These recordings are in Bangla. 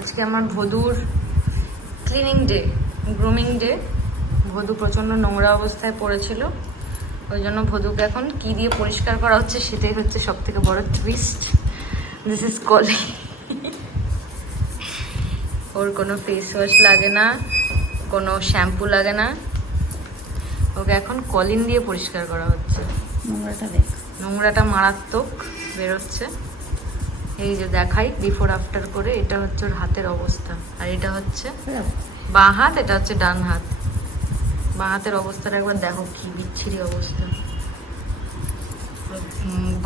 আজকে আমার ভদুর ক্লিনিং ডে, গ্রুমিং ডে। ভদু প্রচণ্ড নোংরা অবস্থায় পড়েছিল, ওই জন্য ভদুকে এখন কি দিয়ে পরিষ্কার করা হচ্ছে সেটাই হচ্ছে সব থেকে বড় টুইস্ট। দিস ইজ কলি। ওর কোনো ফেস ওয়াশ লাগে না, কোনো শ্যাম্পু লাগে না, ওকে এখন কলিন দিয়ে পরিষ্কার করা হচ্ছে। নোংরাটা দেখ, নোংরাটা মারাত্মক বেরোচ্ছে। এই যে দেখাই বিফোর আফটার করে, এটা হচ্ছে ওর হাতের অবস্থা, আর এটা হচ্ছে বাঁ হাত, এটা হচ্ছে ডান হাত। বাঁ হাতের অবস্থাটা একবার দেখো, কি বিচ্ছিরি অবস্থা।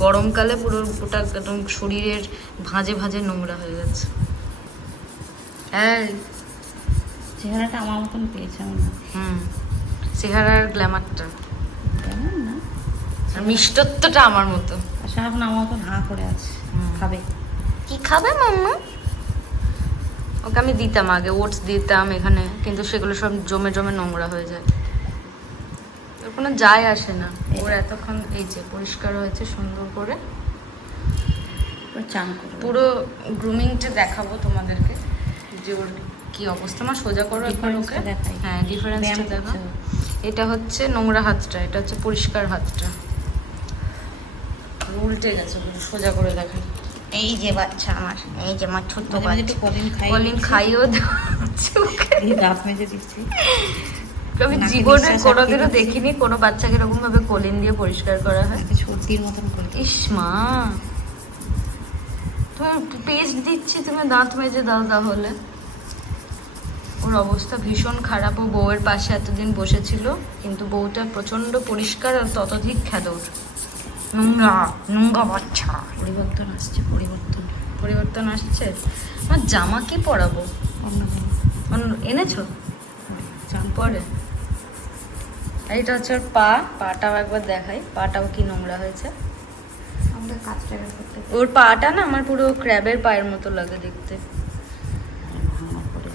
গরমকালে পুরো ওটা একদম শরীরের ভাঁজে ভাঁজে নোংরা হয়ে গেছে। হ্যাঁ, চেহারাটা আমার মতন পেয়েছে আমার। চেহারার গ্ল্যামারটা কেমন না, আর মিষ্টত্বটা আমার মতো। আর সারাক্ষণ আমার মতন হাঁ করে আছে। খাবে কি খাবে মাম্মা? ওকে আমি দিতাম আগে, ওটস দিতাম এখানে, কিন্তু সেগুলো সব জমে জমে নোংরা হয়ে যায়। ওর কোনো যায় আসে না। ওর এতক্ষণ এই যে পরিষ্কার হয়েছে সুন্দর করে, চান করে পুরো গ্রুমিংটা দেখাবো তোমাদেরকে যে ওর কি অবস্থা। আমার সোজা করো একবার ওকে। হ্যাঁ, ডিফারেন্সটা দেখো। এটা হচ্ছে নোংরা হাতটা, এটা হচ্ছে পরিষ্কার হাতটা। উল্টে গেছে, সোজা করে দেখাই। এই যে বাচ্চা আমার, এই যে আমার ছোট্ট বাচ্চা, কলিন খাইও দাঁত মেজে দিচ্ছি। আমি জীবনে কোনোদিনও দেখিনি কোনো বাচ্চাকে এরকম ভাবে কলিন দিয়ে পরিষ্কার করা হয়। সর্দির মতন করে। ইস মা, তোমার পেস্ট দিচ্ছি, তুমি দাঁত মেজে দাও তাহলে। ওর অবস্থা ভীষণ খারাপ। ও বউয়ের পাশে এতদিন বসেছিল, কিন্তু বউটা প্রচন্ড পরিষ্কার আর ততোধিক খেদর। নোংরা নোংরা বাচ্চা। পরিবর্তন আসছে, পরিবর্তন আসছে। আমার জামা কি পরাবো? এনেছো পরে? এইটা হচ্ছে ওর পা, পাটাও একবার দেখাই, পাটাও কি নোংরা হয়েছে। ওর পাটা না আমার পুরো ক্র্যাবের পায়ের মতো লাগে দেখতে,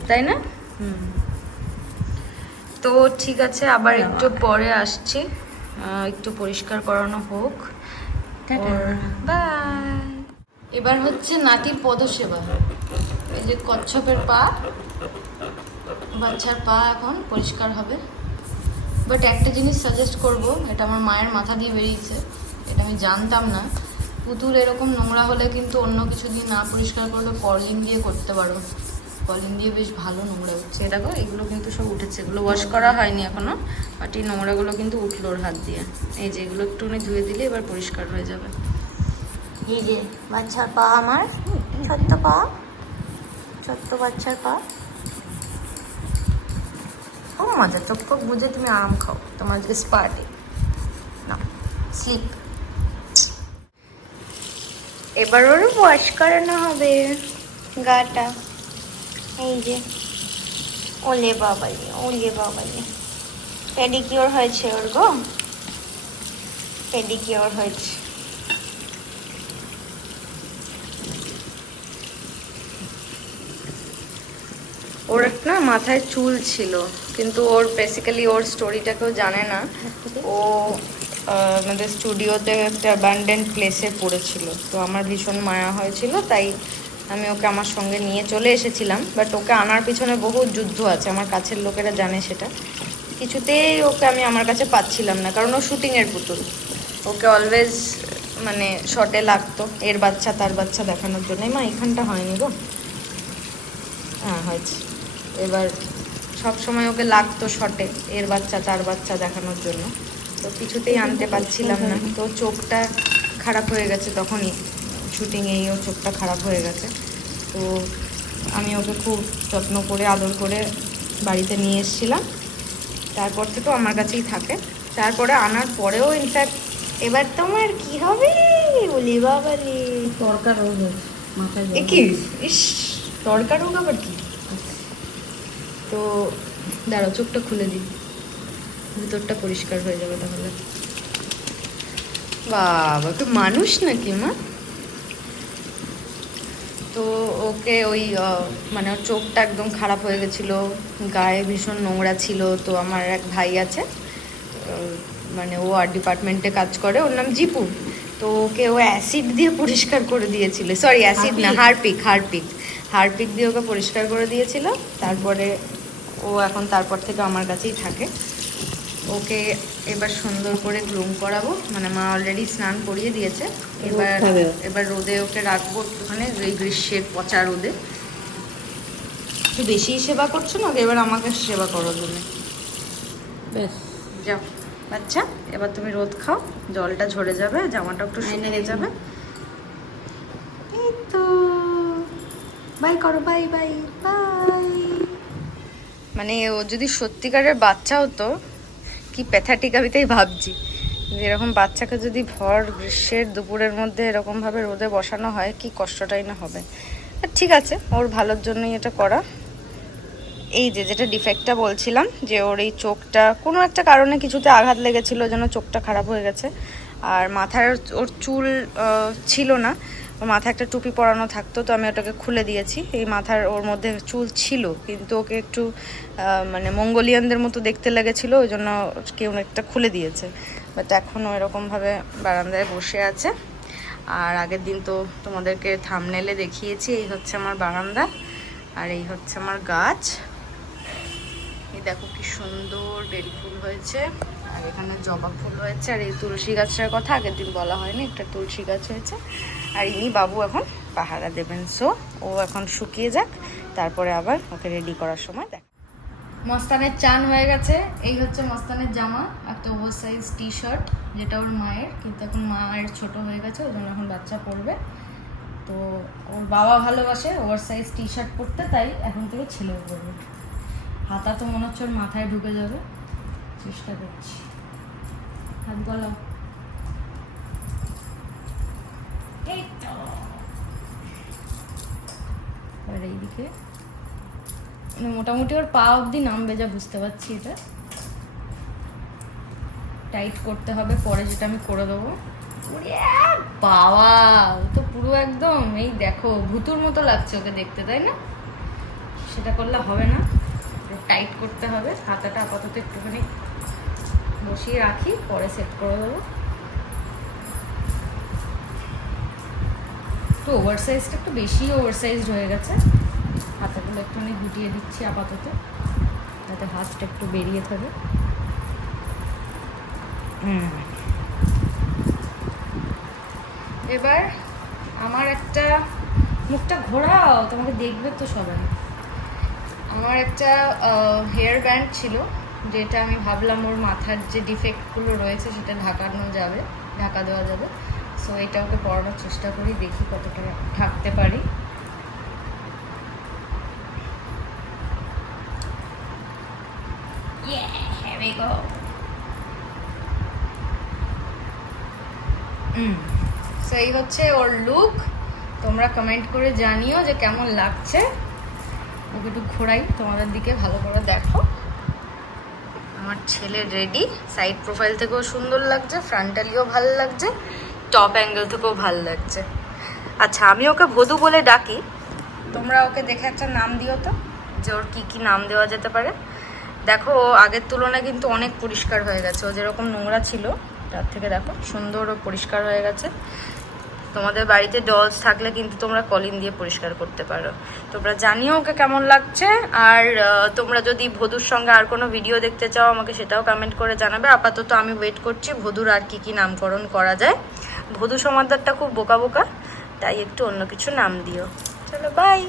তাই না? তো ঠিক আছে, আবার একটু পরে আসছি, একটু পরিষ্কার করানো হোক। বাই। এবার হচ্ছে নাতির পদসেবা। এই যে কচ্ছপের পা, বাচ্চার পা এখন পরিষ্কার হবে। বাট একটা জিনিস সাজেস্ট করব, এটা আমার মায়ের মাথা দিয়ে বেরিয়েছে, এটা আমি জানতাম না। পুতুল এরকম নোংরা হলে কিন্তু অন্য কিছু দিয়ে না পরিষ্কার করলে কলিন দিয়ে করতে পারো। কলিন দিয়ে বেশ ভালো নোংরা উঠছে। দেখো এগুলো কিন্তু সব উঠেছে, এগুলো ওয়াশ করা হয়নি এখনো, বাট এই নোংরাগুলো কিন্তু উঠলো ওর হাত দিয়ে। এই যে এগুলো একটুখানি ধুয়ে দিলে এবার পরিষ্কার হয়ে যাবে। এই যে বাচ্চার পা, আমার ছোট্ট পা, ছোট্ট বাচ্চার পা। খুব মজা, চোখ ফোক বুঝে তুমি আরাম খাও, তোমার আজকে স্পার্টি না, স্লিপ। এবার ওর ওয়াশ করানো হবে গাটা। এই যে ওলে বাবালে, ওলে বাবালে, পেডিকিওর হয়েছে ওর গো, পেডিকিওর হয়েছে। ওর একটা মাথায় চুল ছিল, কিন্তু ওর বেসিক্যালি ওর স্টোরিটা কেউ জানে না। ও আমাদের স্টুডিওতে একটা অ্যাবান্ডেন্ট প্লেসে পড়েছিল, তো আমার ভীষণ মায়া হয়েছিল, তাই আমি ওকে আমার সঙ্গে নিয়ে চলে এসেছিলাম। বাট ওকে আনার পিছনে বহু যুদ্ধ আছে, আমার কাছের লোকেরা জানে সেটা। কিছুতেই ওকে আমি আমার কাছে পাচ্ছিলাম না, কারণ ও শুটিংয়ের পুতুল। ওকে অলওয়েজ মানে শর্টে লাগতো, এর বাচ্চা তার বাচ্চা দেখানোর জন্য। মা এখানটা হয়নি গো, হ্যাঁ হয়েছে। এবার সব সময় ওকে লাগতো শর্টে, এর বাচ্চা তার বাচ্চা দেখানোর জন্য, তো কিছুতেই আনতে পারছিলাম না। তো চোখটা খারাপ হয়ে গেছে তখনই, শুটিংয়েই ওর চোখটা খারাপ হয়ে গেছে। তো আমি ওকে খুব যত্ন করে আদর করে বাড়িতে নিয়ে এসেছিলাম, তারপর থেকেও আমার কাছেই থাকে। তারপরে আনার পরেও ইনফ্যাক্ট এবার তোমার কি হবে বলি বাবালি, তরকার রোগ হয়েছে মাথায়। কি ইস, তরকার রোগ আবার কি? তো দাঁড়াও চোখটা খুলে দিই, ভিতরটা পরিষ্কার হয়ে যাবে তাহলে। বাবা তো মানুষ নাকি মা। তো ওকে ওই মানে ওর চোখটা একদম খারাপ হয়ে গেছিলো, গায়ে ভীষণ নোংরা ছিল। তো আমার এক ভাই আছে, মানে ও আর্ট ডিপার্টমেন্টে কাজ করে, ওর নাম জিপু। তো ওকে ও অ্যাসিড দিয়ে পরিষ্কার করে দিয়েছিল, সরি অ্যাসিড না, হারপিক। হারপিক দিয়ে ওকে পরিষ্কার করে দিয়েছিল, তারপরে ও এখন তারপর থেকে আমার কাছেই থাকে। ওকে এবার সুন্দর করে গ্রুম করাবো, মানে মা অলরেডি স্নান করিয়ে দিয়েছে। এবার রোদে ওকে রাখবো একটুখানি, এই গ্রীষ্মের পচা রোদে। একটু বেশি সেবা করছো না, এবার আমাকে সেবা করো তুমি। বেশ, যাও বাচ্চা, এবার তুমি রোদ খাও, জলটা ঝরে যাবে, জামাটা একটু শুকিয়ে যাবে। এই তো, বাই করো, বাই বাই বাই। মানে ও যদি সত্যিকারের বাচ্চা হতো, কি প্যাথাটিক আমি তাই ভাবছি, যে এরকম বাচ্চাকে যদি ভর গ্রীষ্মের দুপুরের মধ্যে এরকমভাবে রোদে বসানো হয়, কি কষ্টটাই না হবে। ঠিক আছে, ওর ভালোর জন্যই এটা করা। এই যেটা ডিফেক্টটা বলছিলাম, যে ওর এই চোখটা কোনো একটা কারণে কিছুতে আঘাত লেগেছিল, যেন চোখটা খারাপ হয়ে গেছে। আর মাথায় ওর চুল ছিল না, ওর মাথায় একটা টুপি পরানো থাকতো, তো আমি ওটাকে খুলে দিয়েছি। এই মাথার ওর মধ্যে চুল ছিল, কিন্তু ওকে একটু মানে মঙ্গোলিয়ানদের মতো দেখতে লেগেছিলো, ওই জন্য কেউ একটা খুলে দিয়েছে। বাট এখনও এরকমভাবে বারান্দায় বসে আছে। আর আগের দিন তো তোমাদেরকে থাম্বনেলে দেখিয়েছি, এই হচ্ছে আমার বারান্দা, আর এই হচ্ছে আমার গাছ। এই দেখো কি সুন্দর বেল ফুল হয়েছে, আর এখানে জবা ফুল হয়েছে, আর এই তুলসী গাছটার কথা আগের দিন বলা হয়নি, একটা তুলসী গাছ হয়েছে। আর ইনি বাবু এখন পাহারা দেবেন। সো ও এখন শুকিয়ে যাক, তারপরে আবার ওকে রেডি করার সময় দেখ। মস্তানের চান হয়ে গেছে। এই হচ্ছে মস্তানের জামা, একটা ওভার সাইজ টি শার্ট, যেটা ওর মায়ের, কিন্তু এখন মায়ের ছোট হয়ে গেছে, ওই জন্য এখন বাচ্চা পরবে। তো ওর বাবা ভালোবাসে ওভার সাইজ টি শার্ট পরতে, তাই এখন থেকে ছেলেও পরবে। হাতা তো মনে হচ্ছে ওর মাথায় ঢুকে যাবে, চেষ্টা করছি। হাত গলাও, এই তো। আর এইদিকে মোটামুটি ওর পা অবধি নামবে, যা বুঝতে পারছি। এটা টাইট করতে হবে পরে, যেটা আমি করে দেবো। বাবা, ও তো পুরো একদম, এই দেখো ভুতুর মতো লাগছে ওকে দেখতে, তাই না? সেটা করলে হবে না, টাইট করতে হবে। হাতাটা আপাতত একটুখানি বসিয়ে রাখি, পরে সেট করে দেবো। তো ওভার সাইজটা একটু বেশি ওভার সাইজ হয়ে গেছে, হাতাগুলো একটুখানি গুটিয়ে দিচ্ছি আপাতত, যাতে হাতটা একটু বেরিয়ে থাকে। এবার আমার একটা, মুখটা ঘোরাও, তোমাকে দেখবে তো সবাই। আমার একটা হেয়ার ব্যান্ড ছিল, যেটা আমি ভাবলাম ওর মাথার যে ডিফেক্টগুলো রয়েছে সেটা ঢাকা দেওয়া যাবে। সো এটা ওকে পরানোর চেষ্টা করি, দেখি কতটা ঢাকতে পারি। Here we go. সেই হচ্ছে ওর লুক। তোমরা কমেন্ট করে জানিও যে কেমন লাগছে। ওকে একটু ঘোরাই তোমাদের দিকে, ভালো করে দেখো। আমার ছেলে রেডি, সাইড প্রোফাইল থেকেও সুন্দর লাগছে, ফ্রন্টালিও ভালো লাগছে, টপ অ্যাঙ্গেল থেকেও ভালো লাগছে। আচ্ছা, আমি ওকে ভদু বলে ডাকি, তোমরা ওকে দেখে একটা নাম দিও তো, যে ওর কী কী নাম দেওয়া যেতে পারে। দেখো ও আগের তুলনায় কিন্তু অনেক পরিষ্কার হয়ে গেছে, ও যেরকম নোংরা ছিল তার থেকে দেখো সুন্দর ও পরিষ্কার হয়ে গেছে। তোমাদের বাড়িতে ডলস থাকলে কিন্তু তোমরা কলিন দিয়ে পরিষ্কার করতে পারো। তোমরা জানিও ওকে কেমন লাগছে। আর তোমরা যদি ভদুর সঙ্গে আর কোনো ভিডিও দেখতে চাও আমাকে সেটাও কমেন্ট করে জানাবে। আপাতত আমি ওয়েট করছি ভদুর আর কি নামকরণ করা যায়। ভদু সমাদারটা খুব বোকা বোকা, তাই একটু অন্য কিছু নাম দিও। চলো বাই।